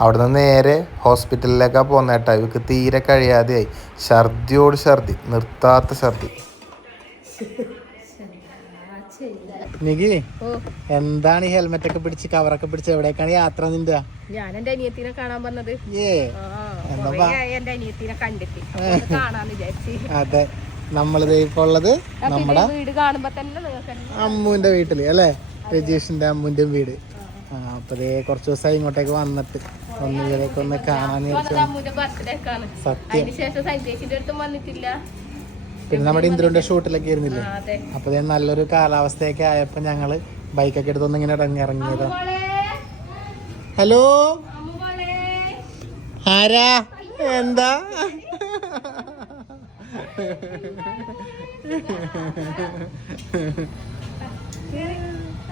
അവിടുന്ന് നേരെ ഹോസ്പിറ്റലിലേക്കാണ് പോകുന്നേട്ടാ ഇവക്ക് തീരെ കഴിയാതെയായി. ഛർദിയോട് ഛർദി നിർത്താത്ത ഛർദി. നികി എന്താണ് ഈ ഹെൽമെറ്റ് ഒക്കെ പിടിച്ച് കവറൊക്കെ പിടിച്ച് എവിടേക്കാണ് യാത്ര നിന്റെ ഞാൻ എന്റെ അനിയത്തിനെ കാണാൻ വന്നത് ഏ ആ, എന്താ കുറേ ആയി എന്റെ അനിയത്തിനെ കണ്ടിട്ട്. അപ്പൊ ഒന്ന് കാണാന്ന് വിചാരിച്ച്. അതെ നമ്മളിത് ഇപ്പൊ ഉള്ളത് നമ്മുടെ വീട് കാണുമ്പോ തന്നെ നിങ്ങൾക്ക് അമ്മുവിന്റെ വീട്ടിൽ അല്ലേ? രജീഷിന്റെ അമ്മുവിന്റെ വീട്. ആ അപ്പൊ ദേ കുറച്ച് ദിവസമായി ഇങ്ങോട്ടേക്ക് വന്നിട്ട് ഒന്ന് ഇവരേക്ക് ഒന്ന് കാണാൻ സത്യം. പിന്നെ നമ്മുടെ ഇന്ദ്രന്റെ ഷൂട്ടിലൊക്കെ ഇരുന്നില്ലേ ആ, അതെ. അപ്പൊ ദേ നല്ലൊരു കാലാവസ്ഥയൊക്കെ ആയപ്പോ ഞങ്ങൾ ബൈക്കൊക്കെ എടുത്തൊന്ന് ഇങ്ങനെ ഇറങ്ങി ഇറങ്ങിയതാ. ഹലോ ആരാ? എന്താ?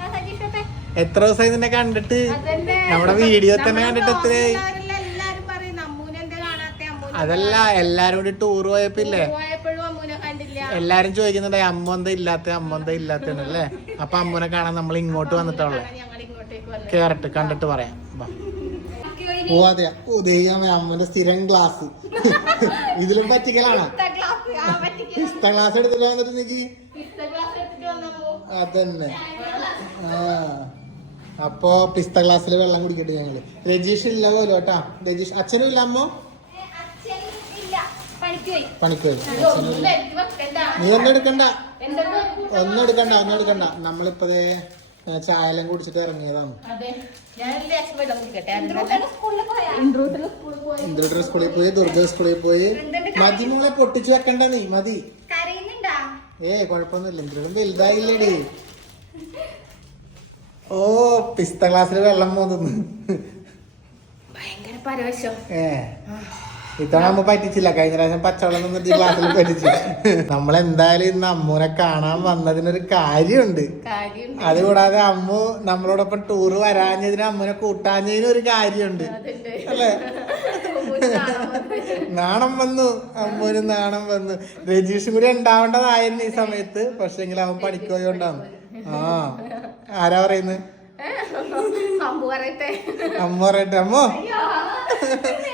സജീഷത്തെ. എത്ര ദിവസമായി നിന്നെ കണ്ടിട്ട്. നമ്മുടെ വീഡിയോ തന്നെ കണ്ടിട്ട് എത്രയായി അതല്ല എല്ലാരും കൂടി ടൂർ കണ്ടില്ല. എല്ലാരും ചോദിക്കുന്നുണ്ടായി അമ്മ എന്താ ഇല്ലാത്ത? അമ്മ എന്താ ഇല്ലാത്തല്ലേ അപ്പൊ അമ്മനെ കാണാൻ നമ്മൾ ഇങ്ങോട്ട് വന്നിട്ടുള്ളു. കേറട്ട് കണ്ടിട്ട് പറയാം. ഓ അതെ ഓ ദൈവമേ അമ്മന്റെ സ്ഥിരം ക്ലാസ് ഇതിലും പറ്റിക്കലാണ് ഇഷ്ട ക്ലാസ് എടുത്തിട്ട് വന്നിട്ട് പിസ്ത വന്നപ്പോ അതന്നെ. ആ. അപ്പൊ പിസ്ത ഗ്ലാസ്സിൽ വെള്ളം കുടിക്കട്ടെ ഞങ്ങൾ. രജീഷ് ഇല്ല പോലും കേട്ടാ. രജീഷ് അച്ഛനും ഇല്ല അമ്മോ? ഇല്ല. പണിക്ക് പോയി. നീ ഒന്നും എടുക്കണ്ട. ഒന്നും എടുക്കണ്ട ഒന്നും എടുക്കണ്ട. നമ്മളിപ്പതേ ദേ, ഏ, ചായ എല്ലാം കുടിച്ചിട്ട് ഇറങ്ങിയതാണ്. കുടിക്കട്ടെ സ്കൂളിൽ പോയാ? ഇന്ദുരുടെ ദുർഗ സ്കൂളിൽ പോയി. മതി മോളെ പൊട്ടിച്ചു വെക്കണ്ട നീ മതി. ഏ കുഴപ്പമൊന്നുമില്ല. ഇന്ദുരും വലുതായില്ലേടി. ഓ പിസ്ത ഗ്ലാസ്സിൽ വെള്ളം പോകുന്നു ഭയങ്കര പരവശം. ഏ. ഇത്തവണ അമ്മ പറ്റിച്ചില്ല. കഴിഞ്ഞ പ്രാവശ്യം പച്ചവെള്ളം നിന്നിട്ട് ഗ്ലാസ്സിൽ പറ്റിച്ചു നമ്മളെന്തായാലും ഇന്ന് അമ്മൂനെ കാണാൻ വന്നതിനൊരു കാര്യമുണ്ട്. കാര്യം അതുകൂടാതെ അമ്മു നമ്മളോടൊപ്പം ടൂർ വരാഞ്ഞതിന് അമ്മുനെ കൂട്ടാഞ്ഞതിന് ഒരു കാര്യമുണ്ട് അല്ലേ? നാണം വന്നു. അമ്മൂന് നാണം വന്നു. രജീഷും കൂടി ഉണ്ടാവേണ്ടതായിരുന്നു ഈ സമയത്ത്. പക്ഷെങ്കിൽ അവൻ പണിക്ക് പോയോണ്ടാണ് ആ. ആരാ പറയുന്നത്? അമ്മു പറയട്ടെ. അമ്മ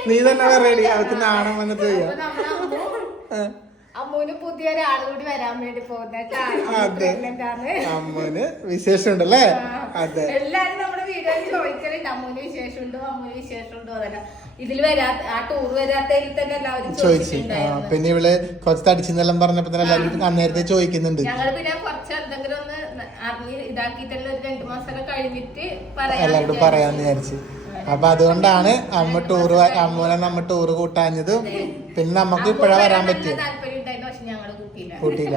നീ തന്നെ പറയടി അവർക്ക് നാണം വന്നിട്ട് അമ്മൂന് പുതിയ കൂടി വരാൻ വേണ്ടി പോകുന്ന അമ്മൂന് വിശേഷം ഉണ്ടല്ലേ അതെ. എല്ലാരും നമ്മുടെ വീഡിയോ ചോദിക്കലുണ്ട്. അമ്മൂന് വിശേഷമുണ്ടോ? അമ്മൂന് വിശേഷമുണ്ടോ അതല്ല ഇതിൽ വരാത്ത ആ ടൂർ വരാത്തതിൽ തന്നെ എല്ലാവരും ചോദിച്ചു. പിന്നെ ഇവൾ കുറച്ച് തടിച്ചെന്നെല്ലാം പറഞ്ഞപ്പോ തന്നെ എല്ലാവരും അന്നേരത്തെ ചോദിക്കുന്നുണ്ട്. ഞങ്ങൾ പിന്നെ കുറച്ച് എന്തെങ്കിലും ഒരു രണ്ടു കഴിഞ്ഞിട്ട് എല്ലാവരോടും പറയാന്ന് വിചാരിച്ച്. അപ്പൊ അതുകൊണ്ടാണ് അമ്മ ടൂർ അമ്മൂനെ നമ്മ ടൂറ് കൂട്ടാഞ്ഞതും പിന്നെ നമുക്ക് ഇപ്പഴാ വരാൻ കൂട്ടിയില്ല.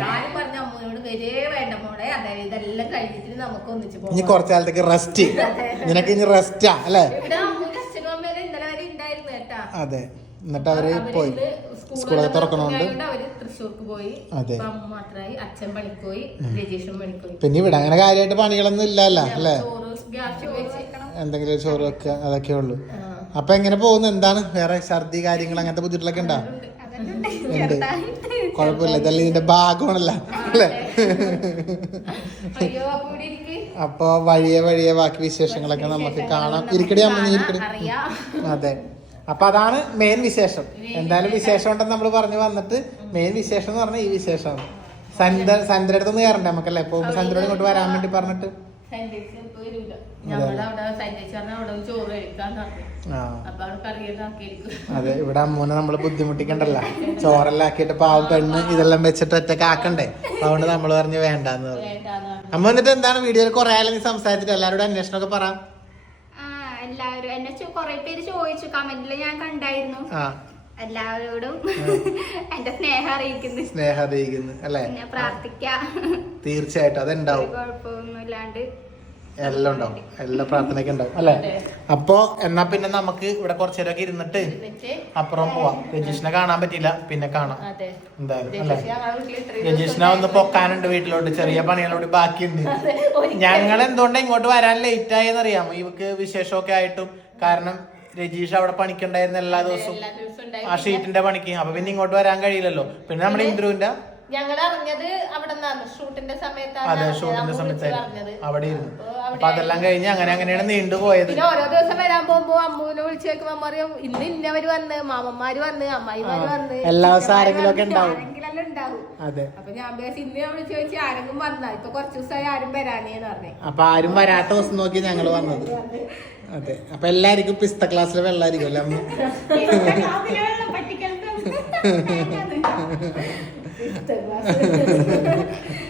ഒന്നിച്ച് ഇനി പോകാം കാലത്തേക്ക് റെസ്റ്റ് നിനക്ക് ഇനി റെസ്റ്റാ അല്ലേ? അതെ. എന്നിട്ട് അവർ പോയി. സ്കൂളൊക്കെ തുറക്കണോണ്ട്? പിന്നെ ഇവിടെ അങ്ങനെ കാര്യമായിട്ട് പണികളൊന്നും ഇല്ലല്ലോ അല്ലേ? എന്തെങ്കിലും ചോറ് വെക്കുക അതൊക്കെ ഉള്ളു. അപ്പൊ എങ്ങനെ പോകുന്നു? എന്താണ്? വേറെ ഛർദി കാര്യങ്ങൾ അങ്ങനത്തെ ബുദ്ധിമുട്ടൊക്കെ ഉണ്ടാ? ഉണ്ട്. കുഴപ്പമില്ല. ഇതല്ല ഇതിന്റെ ഭാഗമാണല്ലേ അല്ലേ? അപ്പൊ വഴിയെ വഴിയെ ബാക്കി വിശേഷങ്ങളൊക്കെ നമുക്ക് കാണാം. ഇരിക്കടി അമ്മ നീ ഇരിക്കടി. അതെ. അപ്പൊ അതാണ് മെയിൻ വിശേഷം. എന്തായാലും വിശേഷം. ഉണ്ടെന്ന് നമ്മൾ പറഞ്ഞു വന്നിട്ട് മെയിൻ വിശേഷം എന്ന് പറഞ്ഞാൽ ഈ വിശേഷമാണ്. സന്ധ്യ സന്ധ്യയുടെ നിന്ന് കയറണ്ടേ നമുക്കല്ലേ? ഇപ്പൊ സന്ധ്യയോട് ഇങ്ങോട്ട് വരാൻ വേണ്ടി പറഞ്ഞിട്ട്. അതെ ഇവിടെ അമ്മൂനെ നമ്മൾ ബുദ്ധിമുട്ടിക്കണ്ടല്ല. ചോറെല്ലാം ആക്കിയിട്ട് പാവം പെണ്ണ് ഇതെല്ലാം വെച്ചിട്ട് ഒറ്റയ്ക്ക് ആക്കണ്ടേ? അതുകൊണ്ട് നമ്മൾ പറഞ്ഞു വേണ്ടെന്ന് അമ്മ എന്നിട്ട് എന്താണ്? വീഡിയോയിൽ കുറെ ആയാലും സംസാരിച്ചിട്ട് എല്ലാവരോടും അന്വേഷണമൊക്കെ പറ. ആ എല്ലാവരും എന്നെ കുറെ പേര് ചോദിച്ചു കമന്റിൽ ഞാൻ കണ്ടായിരുന്നു. എല്ലാവരോടും എന്റെ സ്നേഹം അറിയിക്കുന്നു. സ്നേഹ അറിയിക്കുന്നു അല്ലേ? പ്രാർത്ഥിക്കാം. തീർച്ചയായിട്ടും അതുണ്ടാവും. കുഴപ്പമൊന്നുമില്ലാണ്ട് എല്ലാം ഉണ്ടാവും എല്ലാ പ്രാർത്ഥനയൊക്കെ ഉണ്ടാവും അല്ലേ? അപ്പോ എന്നാ പിന്നെ നമുക്ക് ഇവിടെ കുറച്ചു നേരമൊക്കെ ഇരുന്നിട്ട് അപ്പുറം പോവാം. രജീഷിനെ കാണാൻ പറ്റിയില്ല പിന്നെ കാണാം. എന്തായാലും അല്ലെ? രജീഷിനെ ഒന്ന് പൊക്കാനുണ്ട് വീട്ടിലോട്ട് ചെറിയ പണികളോട് ബാക്കിയുണ്ട്. ഞങ്ങൾ എന്തുകൊണ്ട് ഇങ്ങോട്ട് വരാൻ ലേറ്റ് ആയെന്നറിയാമോ? ഇവക്ക് വിശേഷമൊക്കെ ആയിട്ടും കാരണം രജീഷ് അവിടെ പണിക്കുണ്ടായിരുന്ന എല്ലാ ദിവസവും ആ ഷീറ്റിന്റെ പണിക്ക്. അപ്പൊ പിന്നെ ഇങ്ങോട്ട് വരാൻ കഴിയില്ലല്ലോ. പിന്നെ നമ്മുടെ ഇന്ദ്രുവിന്റെ? ഞങ്ങൾ അറിഞ്ഞത് അവിടെ ഷൂട്ടിന്റെ സമയത്താണ് അതെ ഷൂട്ടിന്റെ അമ്മ വിളിച്ച് സമയത്ത് പറഞ്ഞത്. അവിടെ ഇരുന്നു. അപ്പൊ അതെല്ലാം കഴിഞ്ഞ് അങ്ങനെ അങ്ങനെയാണ് നീണ്ടുപോയത് പിന്നെ ഓരോ ദിവസം വരാൻ പോകുമ്പോ അമ്മൂനെ വിളിച്ചു വെക്കുമ്പോ അമ്മ പറയും ഇന്ന് ഇന്നവര് വന്ന് മാമന്മാര് വന്ന് അമ്മായിമാര് വന്ന് എല്ലാ ദിവസം ആരെങ്കിലും ഒക്കെ ഉണ്ടാവും. അതെ. അപ്പൊ ഞാൻ വിചാരിച്ചു ഇന്ന് ഞാൻ വിളിച്ചു ചോദിച്ചു ആരെങ്കിലും വന്നാ. ഇപ്പൊ കുറച്ചു ദിവസമായി ആരും വരാനേന്ന് പറഞ്ഞേ. അപ്പൊ ആരും വരാത്ത ദിവസം നോക്കി ഞങ്ങൾ വന്നത്. അതെ. അപ്പൊ എല്ലാവർക്കും പിസ്ത ക്ലാസ്സിലെ വെള്ളമായിരിക്കും അല്ലേ അമ്മ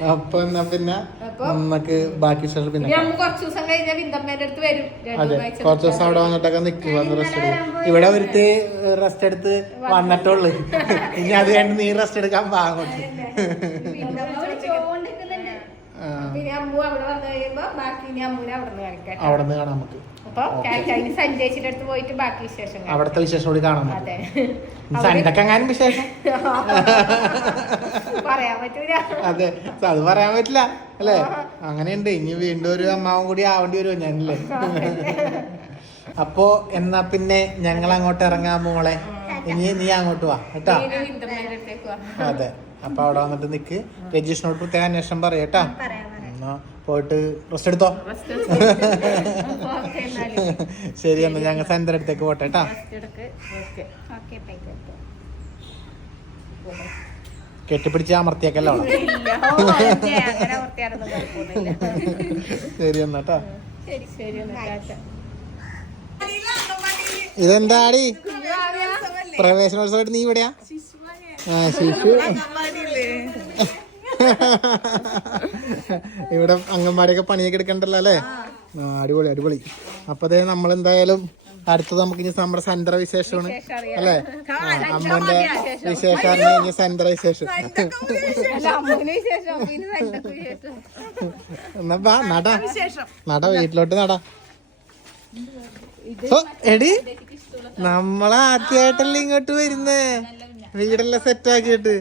അപ്പൊ എന്നാ പിന്നെ അപ്പൊ- നമുക്ക് ബാക്കി സ്ഥലം പിന്നെ ഇനി അമ്മ കുറച്ച് ദിവസം കഴിഞ്ഞാൽ വിന്തമ്മേന്റെ അടുത്ത് വരും. രണ്ടു അതെ. ആഴ്ച കുറച്ച് ദിവസം അവിടെ വന്നിട്ടൊക്കെ നിൽക്കും വന്ന് റെസ്റ്റ് എടുക്കും. ഇവിടെ ഒരുത്ത് റെസ്റ്റ് എടുത്ത് വന്നിട്ടുള്ളു. ഇനി അത് കഴിഞ്ഞ് നീ റെസ്റ്റ് എടുക്കാൻ കളിക്കാം അവിടെ നിന്ന് കാണാം നമുക്ക്. അവിടുത്തെ വിശേഷം കൂടി കാണാൻ നമുക്ക്. എങ്ങാനും വിശേഷം. അതെ. അത് പറയാൻ പറ്റില്ല. അല്ലേ? അങ്ങനെയുണ്ട്. ഇനി വീണ്ടും ഒരു അമ്മാവും കൂടി ആവേണ്ടി വരുമോ ഞാനല്ലേ? അപ്പോ എന്നാ പിന്നെ ഞങ്ങൾ അങ്ങോട്ട് ഇറങ്ങാൻ മോളെ. ഇനി നീ അങ്ങോട്ട് വാ കേട്ടാ? അതെ. അപ്പൊ അവിടെ വന്നിട്ട് നിക്ക്. രജീഷിനോട് പ്രത്യേക അന്വേഷണം പറയാം കേട്ടാ? പോയിട്ട് റെസ്റ്റ് എടുത്തോ. ശരി എന്നാ ഞങ്ങൾ സെന്റർ അടുത്തേക്ക് പോട്ടെ കേട്ടാ. എടുക്ക്. ഓക്കേ. ഓക്കെ ബൈ കെട്ടിപ്പിടിച്ച് അമർത്തിയേക്കല്ലോ ശരി എന്നാട്ടാ ഇതെന്താടി പ്രവേശനോത്സവമായിട്ട് നീ ഇവിടെയാ? ആ ശിശു. ഇവിടെ അംഗൻവാടിയൊക്കെ പണിയൊക്കെ എടുക്കണ്ടല്ലോ അല്ലേ? ആ അടിപൊളി അടിപൊളി. അപ്പൊ അതേ നമ്മൾ എന്തായാലും അടുത്തത് നമുക്ക് ഇനി നമ്മുടെ സെന്റർ വിശേഷമാണ്. അല്ലെ? അമ്മന്റെ വിശേഷം ഇനി സെന്റർ വിശേഷം. എന്നാ നട. നട നടാ വീട്ടിലോട്ട് നട. എടി നമ്മളെ ആദ്യമായിട്ടല്ലേ ഇങ്ങോട്ട് വരുന്നേ? വീടെല്ലാം സെറ്റ് ആക്കിയിട്ട്.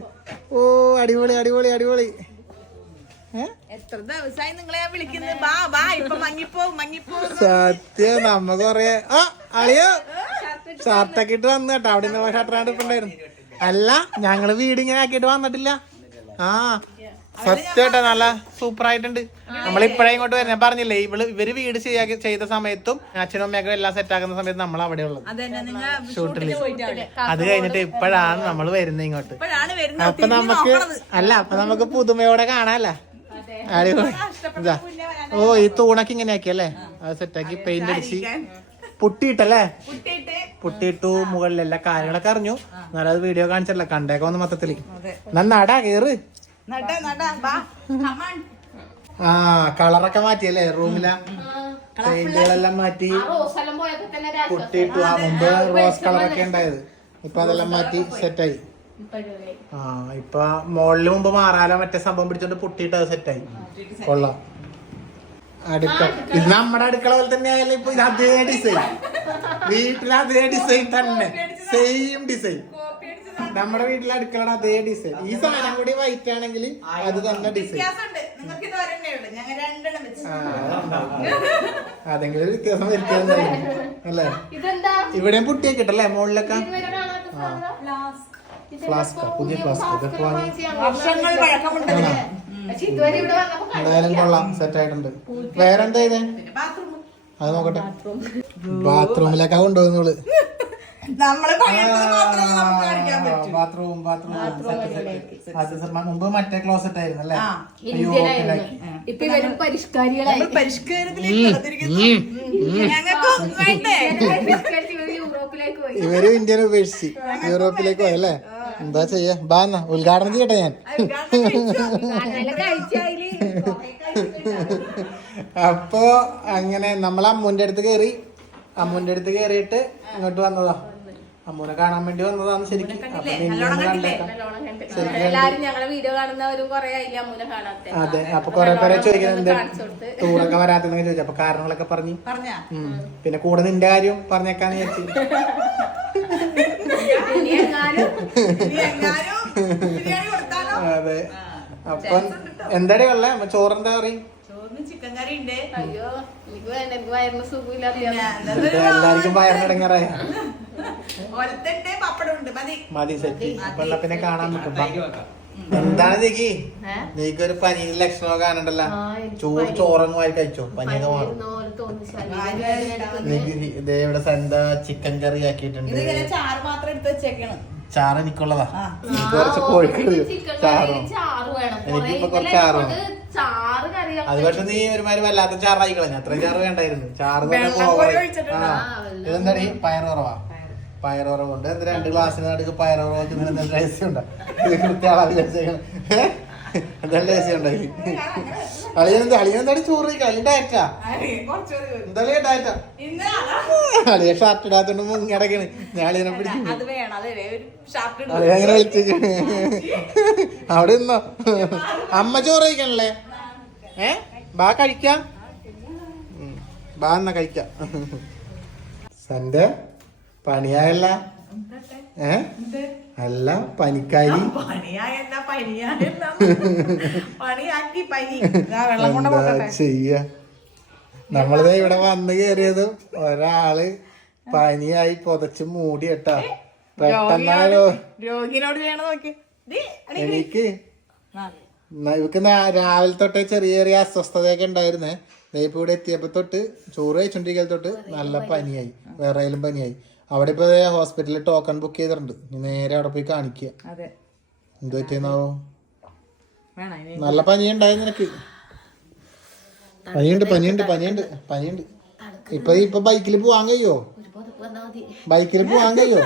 ഓ അടിപൊളി അടിപൊളി അടിപൊളി? എത്ര ദിവസമായി നിങ്ങളെ ഞാൻ വിളിക്കുന്നത്? ബാ ബാ ഇപ്പൊ മങ്ങിപ്പോ മങ്ങിപ്പോ സത്യം നമ്മ കൊറേ ആ അളിയോ ഷർട്ടൊക്കെ ഇട്ട് വന്നു കേട്ടോ. അവിടെ നിന്ന് ഷർട്ടാണ്ട് ഇട്ടുണ്ടായിരുന്നു അല്ല ഞങ്ങൾ വീട് ഇങ്ങനെ ആക്കിയിട്ട് വന്നിട്ടില്ല. ആ സത്യമായിട്ടാ നല്ല സൂപ്പർ ആയിട്ടുണ്ട് നമ്മൾ ഇപ്പഴേ ഇങ്ങോട്ട് വരുന്നത് പറഞ്ഞില്ലേ ഇവൾ ഇവർ വീട് ശരിയാക്കി ചെയ്ത സമയത്തും അച്ഛനും അമ്മയൊക്കെ എല്ലാം സെറ്റ് ആക്കുന്ന സമയത്ത് നമ്മൾ അവിടെ ഉള്ളത് ഷൂട്ടിൽ അത് കഴിഞ്ഞിട്ട് ഇപ്പോഴാണ് നമ്മൾ വരുന്നത് ഇങ്ങോട്ട്. അപ്പൊ നമുക്ക് അല്ല അപ്പൊ നമുക്ക് പുതുമയോടെ കാണാല്ല? ഓ ഈ തൂണൊക്കെ ഇങ്ങനെയാക്കിയല്ലേ അത് സെറ്റാക്കി പെയിന്റ് അടിച്ച് പുട്ടിയിട്ടല്ലേ? പൊട്ടിയിട്ടു. മുകളിലെല്ലാം കാര്യങ്ങളൊക്കെ അറിഞ്ഞു. എന്നാലും അത് വീഡിയോ കാണിച്ചല്ല കണ്ടേക്കോ ഒന്ന് മൊത്തത്തിൽ. നന്നാടാ നടാ കേറ്. ആ കളറൊക്കെ മാറ്റിയല്ലേ റൂമിലെ? പെയിന്റുകളെല്ലാം മാറ്റി. പുട്ടിയിട്ടു ആ മുമ്പ് റോസ് കളറൊക്കെ ഉണ്ടായത്. ഇപ്പൊ അതെല്ലാം മാറ്റി സെറ്റായി. ആ ഇപ്പൊ മോളിൽ മുമ്പ് മാറാലോ മറ്റേ സംഭവം പിടിച്ചോണ്ട് പൊട്ടിയിട്ട് അത് സെറ്റായി. കൊള്ളാം. അടുക്കള ഇത് നമ്മുടെ അടുക്കള പോലെ തന്നെ ആയാലും ഇപ്പൊ ഇത് അതേ ഡിസൈൻ വീട്ടിലെ അതേ ഡിസൈൻ തന്നെ. സെയിം ഡിസൈൻ നമ്മുടെ വീട്ടിലെ അടുക്കളയുടെ അതേ ഡിസൈൻ ഈ സാധനം കൂടി വൈറ്റ് ആണെങ്കിൽ അത് തന്നെ ഡിസൈൻ അതെങ്കിലും ഒരു വ്യത്യാസം വരുത്തിയാൽ അല്ലേ? ഇതെന്താ? ഇവിടെയും പുട്ടിയൊക്കെ ഇട്ടല്ലേ മുകളിലൊക്കെ? ഫ്ലാസ്ക. പുതിയ ഫ്ലാസ്ക് ഇതൊക്കെ വാങ്ങി. ഇവിടെ എന്തായാലും കൊള്ളാം. സെറ്റ് ആയിട്ടുണ്ട് വേറെന്താ ഇത്? ബാത്റൂം അത് നോക്കട്ടെ. ബാത്റൂമിലൊക്കെ കൊണ്ടുപോകുന്നോൾ നമ്മൾ ബാത്റൂം ബാത്റൂം മുമ്പ് മറ്റേ ക്ലോസറ്റ് ആയിരുന്നു അല്ലേ? ഇപ്പൊ ഇവരും പരിഷ്കാരികളായി. പരിഷ്കാരത്തിലേക്ക് ഞങ്ങൾക്ക് വേണ്ടേ? ഇവർ ഇന്ത്യനെ ഉപേക്ഷിച്ച്. യൂറോപ്പിലേക്ക് പോയി അല്ലേ? എന്താ ചെയ്യാ? ബാ എന്നാ ഉദ്ഘാടനം ചെയ്യട്ടെ ഞാൻ. അപ്പോ അങ്ങനെ നമ്മൾ അമ്മൂന്റെ അടുത്ത് കയറി അമ്മൂന്റെ അടുത്ത് കയറിയിട്ട് ഇങ്ങോട്ട് വന്നതാ. അമ്മൂനെ കാണാൻ വേണ്ടി വന്നതാണ് ശരിക്കും. എല്ലാരും ഞങ്ങളെ വീഡിയോ കാണുന്നവരും കൊറേ ആയില്ല അമ്മൂനെ കാണാത്ത? അതെ അപ്പൊ കൊറേ പേരെ ചോദിക്കുന്നുണ്ട്. ടൂറൊക്കെ വരാത്തെന്നൊക്കെ ചോദിച്ചു. അപ്പൊ കാരണങ്ങളൊക്കെ പറഞ്ഞു. പിന്നെ കൂടെ നിന്റെ കാര്യം പറഞ്ഞേക്കാന്ന് കൊടുത്താലോ? അതെ. അപ്പം എന്തായാലും ഉള്ളേ? ചോറെന്താ പറയും ചിക്കൻ കറി ഉണ്ട് അയ്യോ എനിക്ക് വേണ്ട എനിക്ക് വയറിന് സുഖമില്ലാത്ത എല്ലാവർക്കും വയറിനടങ്ങാറായ ഒലത്തുണ്ട് പപ്പടം ഉണ്ട്. മതി. മതി സെറ്റ് അപ്പൊ എന്നാ പിന്നെ കാണാൻ പറ്റും എന്താണ് നീക്ക് ഏ? നീക്കൊരു പനിയുടെ ലക്ഷണമൊക്കെ കാണണ്ടല്ലോ? ചൂട്. ചോറങ്ങ് വാരി കഴിച്ചോ? പനിയൊക്കെ മാറും. നീക്ക് ഇവിടെ സന്ത ചിക്കൻ കറി ആക്കിയിട്ടുണ്ട്. ചാറ് എനിക്കുള്ളതാ. കുറച്ച് കോഴിക്കറി ചാറും വേണം. എനിക്കിപ്പോ കുറേ കുറച്ച് ചാറ് ഇതിലെ കൊണ്ട് ചാറ് കറിയാക്കാൻ അത് പക്ഷെ നീ ഒരുമാതിരി വല്ലാത്ത ചാറായി കളഞ്ഞ അത്രയും ചാറ് വേണ്ടായിരുന്നു. ചാറ് ഇതെന്താണ് ഈ പോവാ. പോലെ ഒഴിച്ചിട്ടുണ്ട്. ആ. ഇതെന്താടി? പയറ് കുറവാ? പയറ് കുറവുണ്ട്. എന്ത് രണ്ട് ഗ്ലാസ്സിന് നടുക്ക് പയറുറവ് എന്തെങ്കിലും രഹസ്യം ഉണ്ടോ ഇത് കൃത്യമാളാ വിചാരിച്ചേക്കണം എന്തായാലും രഹസ്യം ഉണ്ടായി അളിയനെന്താ? അളിയനെന്താണ് ചോറ് കഴിക്കുക അളിയൻ ഡയറ്റാ? കുറച്ചൊരു എന്തായാലും ഡയറ്റാ? ഇന്ന്. അളിയ ഷർട്ട് ഇടാത്തോണ്ട് മുങ്ങിടക്കാണ് ഞാൻ അളിയനെ പിടിച്ചു അത് വേണം. അത് വേണം. ഒരു ഷർട്ട് അളിയ വിളിച്ചു അവിടെ നിന്നോ? അമ്മ ചോറ് കഴിക്കണല്ലേ? ഏ? ബാ കഴിക്കാം. ബാ എന്നാ കഴിക്കാം. സന്റെ പണിയായല്ല? ഏ? അല്ല പനിക്കാരി. ചെയ്യ? നമ്മളിത് ഇവിടെ വന്ന് കേറിയത്. ഒരാൾ പനിയായി പൊതച്ച് മൂടി കേട്ടാ പെട്ടെന്നാലോ രോഗിനോട് ചെയ്യണ നോക്കി. എനിക്ക് ഇവക്ക് രാവിലെ തൊട്ടേ ചെറിയ ചെറിയ അസ്വസ്ഥതയൊക്കെ ഉണ്ടായിരുന്നേ. ഇപ്പൊ ഇവിടെ എത്തിയപ്പോ തൊട്ട് ചോറ് കഴിച്ചോണ്ടിരിക്കൽ തൊട്ട് നല്ല പനിയായി. വേറെയും പനിയായി. അവിടെ ഇപ്പൊ ഹോസ്പിറ്റലിൽ ടോക്കൺ ബുക്ക് ചെയ്തിട്ടുണ്ട്. നേരെ അവിടെ പോയി കാണിക്കുക എന്ത് പറ്റിയെന്നാവോ? നല്ല പനിയുണ്ടായി നിനക്ക്. പനിയുണ്ട് പനിയുണ്ട് പനിയുണ്ട് പനിയുണ്ട്. ഇപ്പൊ ഇപ്പൊ ബൈക്കിൽ പോവാൻ കഴിയോ. ബൈക്കിൽ പോവാൻ കഴിയോ?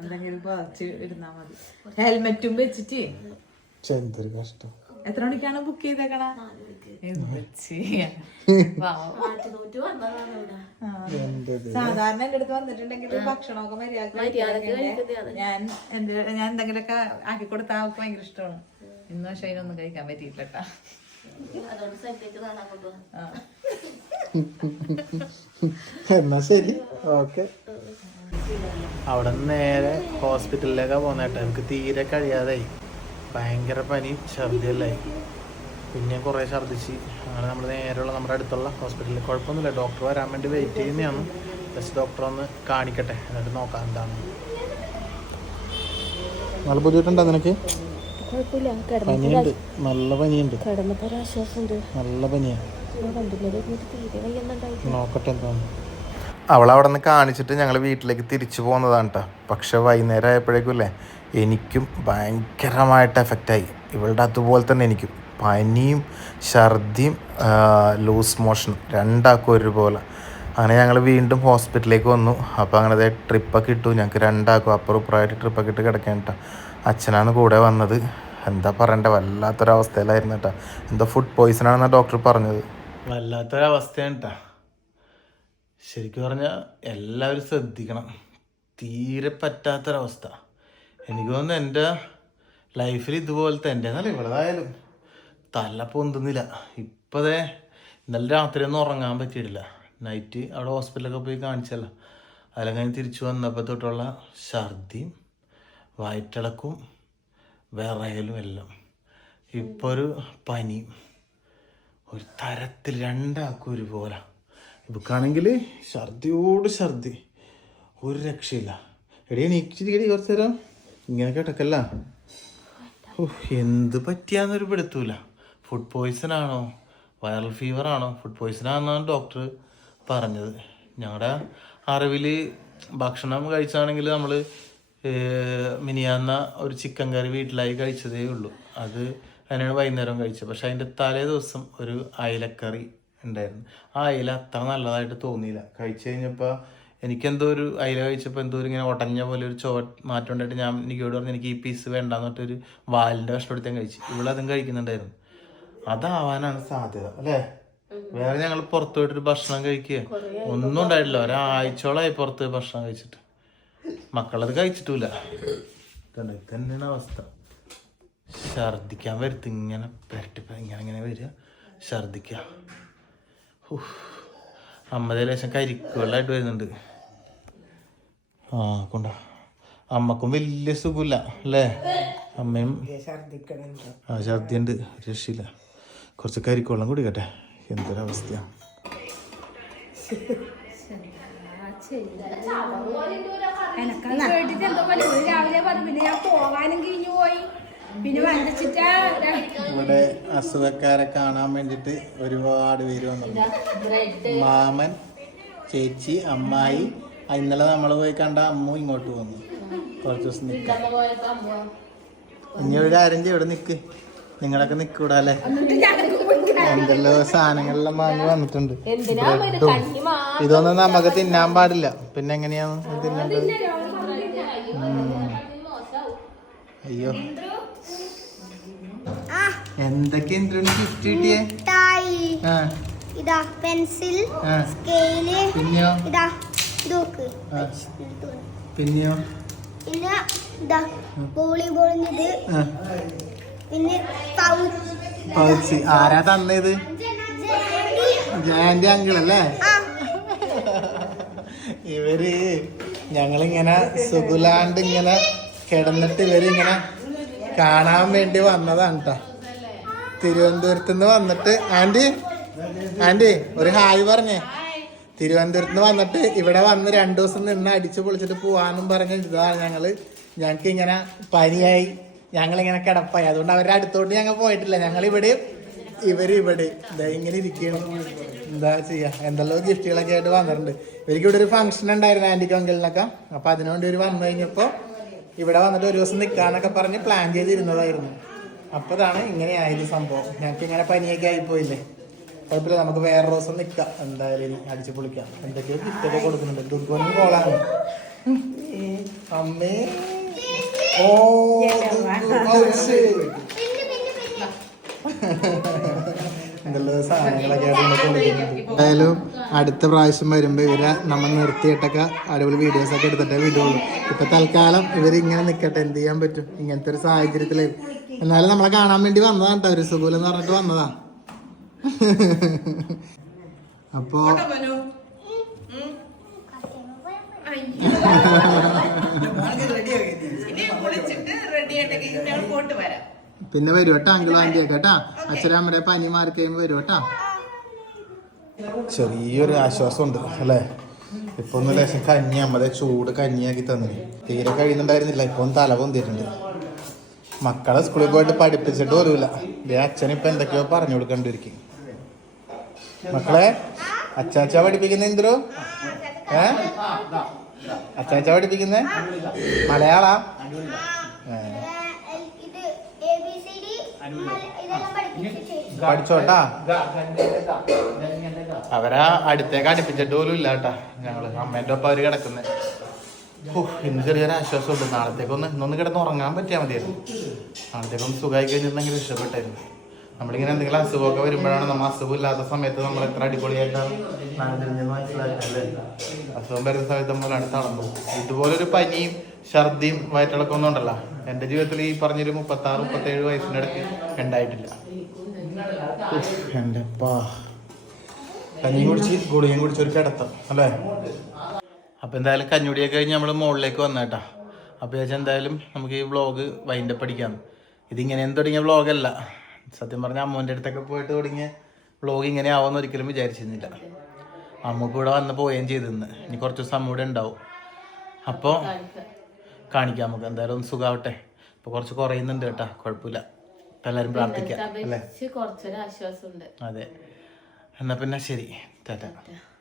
എന്തെങ്കിലും പറിച്ച് ഇരുന്നാ മതി. ഹെൽമെറ്റും വെച്ചിട്ട്. എന്തൊരു കഷ്ടം. എത്ര മണിക്കാണ് ബുക്ക് ചെയ്തേക്കണ? സാധാരണ എന്റെ അടുത്ത് വന്നിട്ടുണ്ടെങ്കിൽ ഭക്ഷണമൊക്കെ മര്യാദ. ഞാൻ എന്ത് ഞാൻ എന്തെങ്കിലുമൊക്കെ ആക്കി കൊടുത്താൽ അവൾക്ക് ഭയങ്കര ഇഷ്ടമാണ്. ഇന്ന് പക്ഷെ അതിനൊന്നും കഴിക്കാൻ പറ്റിയില്ല കേട്ടാ. എന്നാ ശരി. ഓക്കെ. അവിടെ നിന്ന് നേരെ ഹോസ്പിറ്റലിലേക്കാണ് പോകുന്നേട്ട എനിക്ക് തീരെ കഴിയാതായി. ഭയങ്കര പനി ഛർദിയല്ലായി പിന്നെ കുറേ ഛർദിച്ച്. അങ്ങനെ നമ്മൾ നേരെയുള്ള നമ്മുടെ അടുത്തുള്ള ഹോസ്പിറ്റലിൽ കുഴപ്പമൊന്നുമില്ല. ഡോക്ടർ വരാൻ വേണ്ടി വെയിറ്റ് ചെയ്യുന്നതാണ്. ജസ്റ്റ് ഡോക്ടർ ഒന്ന് കാണിക്കട്ടെ. എന്നിട്ട് നോക്കാം എന്താണ് നല്ല ബുദ്ധിമുട്ടുണ്ടോ നിനക്ക്? പനിയുണ്ട്. നല്ല പനിയുണ്ട്. നല്ല പനിയാണ് നോക്കട്ടെ എന്താന്ന് അവളവിടെ നിന്ന് കാണിച്ചിട്ട് ഞങ്ങൾ വീട്ടിലേക്ക് തിരിച്ചു പോകുന്നതാണ് കേട്ടോ പക്ഷെ വൈകുന്നേരം ആയപ്പോഴേക്കും അല്ലേ എനിക്കും ഭയങ്കരമായിട്ട് എഫക്റ്റായി ഇവളുടെ അതുപോലെ തന്നെ എനിക്കും. പനിയും ഛർദിയും ലൂസ് മോഷൻ രണ്ടാക്കും ഒരുപോലെ. അങ്ങനെ ഞങ്ങൾ വീണ്ടും ഹോസ്പിറ്റലിലേക്ക് വന്നു. അപ്പോൾ അങ്ങനെ ദേ ട്രിപ്പൊക്കെ ഇട്ടു. ഞങ്ങൾക്ക് രണ്ടാക്കും. അപ്പുറം ഇപ്പുറമായിട്ട് ട്രിപ്പൊക്കെ ഇട്ട് കിടക്കാൻ കേട്ടോ അച്ഛനാണ് കൂടെ വന്നത്. എന്താ പറയണ്ട? വല്ലാത്തൊരവസ്ഥയിലായിരുന്നു കേട്ടോ എന്തോ ഫുഡ് പോയിസൺ ആണെന്നാണ് ഡോക്ടർ പറഞ്ഞത്. വല്ലാത്തൊരവസ്ഥയാണ് കേട്ടോ ശരിക്കും പറഞ്ഞാൽ എല്ലാവരും ശ്രദ്ധിക്കണം. തീരെ പറ്റാത്തൊരവസ്ഥ. എനിക്ക് തോന്നുന്നു എന്റെ ലൈഫിൽ ഇതുപോലത്തെ എന്റെ എന്നല്ല ഇവളതായാലും തല പൊന്തുന്നില്ല. ഇപ്പതേ ഇന്നലെ രാത്രി ഒന്നും ഉറങ്ങാൻ പറ്റിയിട്ടില്ല. നൈറ്റ് അവിടെ ഹോസ്പിറ്റലൊക്കെ പോയി കാണിച്ചല്ലോ. അല്ലെങ്കിൽ തിരിച്ചു വന്നപ്പോൾ തൊട്ടുള്ള ഛർദിയും വയറ്റിളക്കും വിറയലും എല്ലാം. ഇപ്പോൾ ഒരു പനിയും ഒരു തരത്തിൽ രണ്ടാക്കും ഒരുപോലെ. ഇവക്കാണെങ്കിൽ ഛർദിയോട് ഛർദി. ഒരു രക്ഷയില്ല. എടി നീക്കിച്ചിരിക്കടി കുറച്ച് നേരം. ഇങ്ങനെ കേട്ടക്കല്ല ഉഫ്, എന്ത് പറ്റിയാന്നൊരു പെടുത്തൂല. ഫുഡ് പോയ്സൺ ആണോ? വൈറൽ ഫീവർ ആണോ? ഫുഡ് പോയ്സൺ ആണെന്നാണ് ഡോക്ടർ പറഞ്ഞത്. ഞങ്ങളുടെ അറിവിൽ ഭക്ഷണം കഴിച്ചാണെങ്കിൽ നമ്മൾ മിനിയാന്ന ഒരു ചിക്കൻ കറി വീട്ടിലായി കഴിച്ചതേ ഉള്ളൂ. അത് അതിനാണ് വൈകുന്നേരം കഴിച്ചത് പക്ഷെ അതിന്റെ തലേ ദിവസം ഒരു അയിലക്കറി ഉണ്ടായിരുന്നു. ആ അയില അത്ര നല്ലതായിട്ട് തോന്നിയില്ല. കഴിച്ചു കഴിഞ്ഞപ്പോൾ എനിക്കെന്തോ ഒരു അയില കഴിച്ചപ്പോൾ എന്തോ ഒരു ഇങ്ങനെ ഉടഞ്ഞ പോലെ ഒരു ചോ മാറ്റം ഉണ്ടായിട്ട് ഞാൻ എനിക്കോട് പറഞ്ഞു എനിക്ക് ഈ പീസ് വേണ്ടാന്ന് പറഞ്ഞിട്ടൊരു വാലിന്റെ കഷ്ണം ഞാൻ കഴിച്ചു. ഇവളതും കഴിക്കുന്നുണ്ടായിരുന്നു. അതാവാനാണ് സാധ്യത അല്ലേ? വേറെ ഞങ്ങൾ പുറത്തു പോയിട്ടൊരു ഭക്ഷണം കഴിക്കുക ഒന്നും ഉണ്ടായിട്ടില്ല. ഒരാഴ്ചയോളമായി പുറത്ത് ഭക്ഷണം കഴിച്ചിട്ട്. മക്കളത് കഴിച്ചിട്ടില്ല തന്നെയാണ് അവസ്ഥ. ഛർദിക്കാൻ വരുത്ത് ഇങ്ങനെ പെരട്ടി ഇങ്ങനെ ഇങ്ങനെ വരിക. ഛർദിക്കുക. അമ്മതേ ലേശം കരിക്കുവെള്ളമായിട്ട് വരുന്നുണ്ട്. ആ കൊണ്ട. അമ്മക്കും വലിയ സുഖമില്ല അല്ലേ? അമ്മയും ആ ഛർദിയുണ്ട് രക്ഷയില്ല. കുറച്ച് കരിക്കുവെള്ളം കുടിക്കട്ടെ. എന്തൊരവസ്ഥയാണ് രാവിലെ പറഞ്ഞു പിന്നെ ഞാൻ പോകാനും കിഴിഞ്ഞു പോയി. പിന്നെ ഇവിടെ അസുഖക്കാരെ കാണാൻ വേണ്ടിട്ട് ഒരുപാട് പേര് വന്നിട്ടുണ്ട്. മാമൻ ചേച്ചി അമ്മായി. ഇന്നലെ നമ്മൾ പോയി കണ്ട അമ്മു ഇങ്ങോട്ട് വന്നു. കുറച്ച് ദിവസം നിൽക്കാം. ഇനി ഒരു കാര്യം ചെയ്യും ഇവിടെ നിക്ക്. നിങ്ങളൊക്കെ നിക്കൂടാ അല്ലേ? എന്തെല്ലോ സാധനങ്ങളെല്ലാം വാങ്ങി വന്നിട്ടുണ്ട്. ബ്രെഡും. ഇതൊന്നും നമുക്ക് തിന്നാൻ പാടില്ല. പിന്നെ എങ്ങനെയാണ് തിന്നേണ്ടത്. അയ്യോ. എന്തൊക്കെ എന്തിനാണ് ഗിഫ്റ്റ് കിട്ടിയേ? ആ. ഇതാ പെൻസിൽ ആ. സ്കെയിൽ. പിന്നെയോ? ഇതാ ഇതൊക്കെ. ആ. പിന്നെയോ? പിന്നെ ഇതാ വോളിബോളിന് ഇത് ആ. പിന്നെ പൗച്ച്. പൗച്ച്. ആരാ തന്നത്? ജയന്റെ അങ്കിൾ അല്ലേ? ആ. ഇവർ ഞങ്ങളിങ്ങനെ സുഖുലാണ്ട് ഇങ്ങനെ കിടന്നിട്ട് ഇവരിങ്ങനെ കാണാൻ വേണ്ടി വന്നതാണ് കേട്ടോ തിരുവനന്തപുരത്ത് നിന്ന് വന്നിട്ട് ആന്റി ആന്റി ഒരു ഹായ് പറഞ്ഞേ. തിരുവനന്തപുരത്ത് നിന്ന് വന്നിട്ട് ഇവിടെ വന്ന് രണ്ടു ദിവസം നിന്ന് അടിച്ചു പൊളിച്ചിട്ട് പോവാന്നും പറഞ്ഞ് ഇതാണ് ഞങ്ങൾ. ഞങ്ങൾക്ക് ഇങ്ങനെ പനിയായി. ഞങ്ങളിങ്ങനെ കിടപ്പായി. അതുകൊണ്ട് അവരുടെ അടുത്തോട്ട് ഞങ്ങൾ പോയിട്ടില്ല. ഞങ്ങൾ ഇവിടെ ഇവർ ഇവിടെ ഇങ്ങനെ ഇരിക്കണം എന്താ ചെയ്യാ? എന്തെല്ലോ ഗിഫ്റ്റുകളൊക്കെ ആയിട്ട് വന്നിട്ടുണ്ട്. ഇവർക്ക് ഇവിടെ ഒരു ഫംഗ്ഷൻ ഉണ്ടായിരുന്നു ആന്റിക്ക് അങ്കിളിനൊക്കെ. അപ്പൊ അതിനുവേണ്ടി ഒരു വന്നു കഴിഞ്ഞപ്പോ ഇവിടെ വന്നിട്ട് ഒരു ദിവസം നിൽക്കാന്നൊക്കെ പറഞ്ഞ് പ്ലാൻ ചെയ്തിരുന്നതായിരുന്നു. അപ്പൊ ഇതാണ് ഇങ്ങനെ ആയത് സംഭവം. ഞങ്ങൾക്ക് ഇങ്ങനെ പനിയൊക്കെ ആയിപ്പോയില്ലേ. കുഴപ്പമില്ല നമുക്ക് വേറെ ദിവസം നിൽക്കാം എന്തായാലും അടിച്ചു പൊളിക്കാം. എന്തൊക്കെയോ കിട്ടൊക്കെ കൊടുക്കുന്നുണ്ട്. ദുർഗോനും കോളാണ് അമ്മേ. ഓ. എന്തെല്ലോ സാധനങ്ങളൊക്കെ എന്തായാലും അടുത്ത പ്രാവശ്യം വരുമ്പോൾ ഇവരെ നമ്മൾ നിർത്തിയിട്ടൊക്കെ അടിപൊളി വീഡിയോസ് ഒക്കെ എടുത്തിട്ടേ വിടുള്ളൂ. ഇപ്പൊ തൽക്കാലം ഇവർ ഇങ്ങനെ നിക്കട്ടെ. എന്ത് ചെയ്യാൻ പറ്റും? ഇങ്ങനത്തെ ഒരു സാഹചര്യത്തിൽ എന്നാലും നമ്മളെ കാണാൻ വേണ്ടി വന്നതാണ് കേട്ടോ. ഒരു സുഖൂലം പറഞ്ഞിട്ട് വന്നതാ. അപ്പോ ഇനി കുളിച്ചിട്ട് റെഡി ആയിട്ടൊക്കെ ഞങ്ങൾ പോയിട്ട് വരാം. പിന്നെ വരും കേട്ടോ അങ്കിൾ ആന്റി ഒക്കെ കേട്ടാ. അച്ഛനമ്മയുടെ പനി മാറി കഴിയുമ്പോൾ വരും കേട്ടാ. ചെറിയൊരു ആശ്വാസം ഉണ്ട് അല്ലേ? ഇപ്പൊ ഒന്ന് ലേശം കഞ്ഞി അമ്മതെ ചൂട് കഞ്ഞിയാക്കി തന്നു. തീരെ കഴിയുന്നുണ്ടായിരുന്നില്ല ഇപ്പൊ ഒന്ന് തല പൊന്തിയിട്ടുണ്ട്. മക്കളെ സ്കൂളിൽ പോയിട്ട് പഠിപ്പിച്ചിട്ട് വരൂല ദേ അച്ഛൻ ഇപ്പൊ എന്തൊക്കെയോ പറഞ്ഞു കൊടുക്കണ്ടിരിക്കും. മക്കളെ അച്ചാച്ച പഠിപ്പിക്കുന്ന എന്തോ ഏ? അച്ചാച്ച പഠിപ്പിക്കുന്നേ? മലയാളാ ഇത് എ ബി സി ഡി ഇതെല്ലാം പഠിപ്പിച്ചു ചേച്ചി പഠിച്ചോട്ടാ? അവരാ അടുത്തേക്ക് അടുപ്പിച്ചിട്ട് പോലും ഇല്ല കേട്ടാ. ഞങ്ങൾ അമ്മേന്റെ ഒപ്പം അവർ കിടക്കുന്നത് ഇന്ന് ചെറിയൊരു ആശ്വാസമുണ്ട്. നാളത്തേക്കൊന്ന് ഇന്നൊന്ന് കിടന്ന് ഉറങ്ങാൻ പറ്റിയാൽ മതിയായിരുന്നു. നാളത്തേക്കൊന്ന് സുഖമായി കഴിഞ്ഞിരുന്നെങ്കിൽ രക്ഷപ്പെട്ടായിരുന്നു. നമ്മളിങ്ങനെ എന്തെങ്കിലും അസുഖമൊക്കെ വരുമ്പോഴാണ് നമ്മൾ അസുഖം ഇല്ലാത്ത സമയത്ത് നമ്മൾ എത്ര അടിപൊളിയായിട്ടാണ് അസുഖം വരുന്ന സമയത്ത് നമ്മൾ പോകും. ഇതുപോലൊരു പനിയും ഛർദിയും വയറ്റിളക്കൊന്നും ഉണ്ടല്ലോ. എന്റെ ജീവിതത്തിൽ ഈ പറഞ്ഞൊരു മുപ്പത്തി ആറ് മുപ്പത്തി ഏഴ് വയസ്സിന്റെ ഇടയ്ക്ക് ഉണ്ടായിട്ടില്ല എന്റെ അപ്പാ. കഞ്ഞിയും കുടിച്ച് ഗുളിയും കുടിച്ച് ഒരു കിടത്തം അല്ലേ? അപ്പോൾ എന്തായാലും കഞ്ഞുടിയൊക്കെ കഴിഞ്ഞ് നമ്മൾ മുകളിലേക്ക് വന്നേട്ടാ അപ്പോൾ ചോദിച്ചാൽ എന്തായാലും നമുക്ക് ഈ വ്ളോഗ് വൈൻഡപ്പ് ഇതിങ്ങനെ തുടങ്ങിയ വ്ളോഗല്ല. സത്യം പറഞ്ഞാൽ അമ്മൂന്റെ അടുത്തൊക്കെ പോയിട്ട് തുടങ്ങിയ വ്ളോഗ് ഇങ്ങനെ ആവുമെന്ന് ഒരിക്കലും വിചാരിച്ചിരുന്നില്ല. അമ്മയ്ക്ക് ഇവിടെ വന്ന് പോവുകയും ചെയ്തിരുന്നു ഇനി കുറച്ച് ദിവസം അമ്മൂടെ ഉണ്ടാവും. അപ്പോൾ കാണിക്കാം നമുക്ക്. എന്തായാലും ഒന്ന് സുഖാവട്ടെ. ഇപ്പോൾ കുറച്ച് കുറയുന്നുണ്ട് കേട്ടാ. കുഴപ്പമില്ല. അപ്പം എല്ലാവരും പ്രാർത്ഥിക്കാം അല്ലേ? കുറച്ചൊരു ആശ്വാസമുണ്ട്. അതെ. എന്നാ പിന്നെ ശരി. ടാറ്റ.